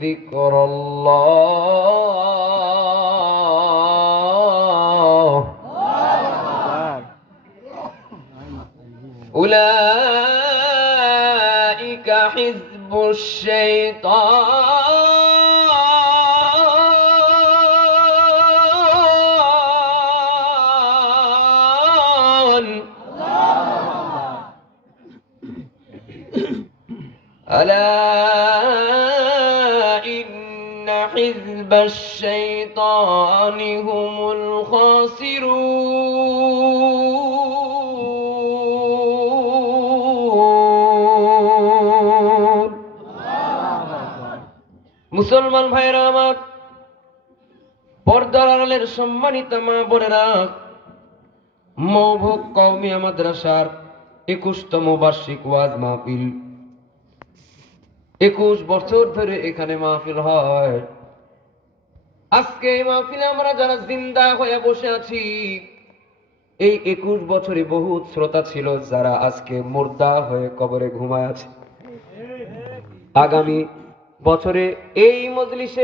যিকরাল্লাহ উলাইকা হিজবুশ শাইতান আলা ইন্না হিজবাশ শাইতানি হুমুল খাসিরুন। মুসলমান ভাইরা আমার, পর্দার আড়ালের সম্মানিত মা বোনেরা, মওভুক কওমিয়া মাদ্রাসার 21তম বার্ষিক ওয়াজ মাহফিল, 21 বছর ধরে এখানে মাহফিল হয়। আজকে এই মাহফিলে আমরা যারা জিন্দা হয়ে বসে আছি, এই 21 বছরে বহু শ্রোতা ছিল যারা আজকে মুর্দা হয়ে কবরে ঘুমায় আছে। আগামী বছরে এই মজলিসে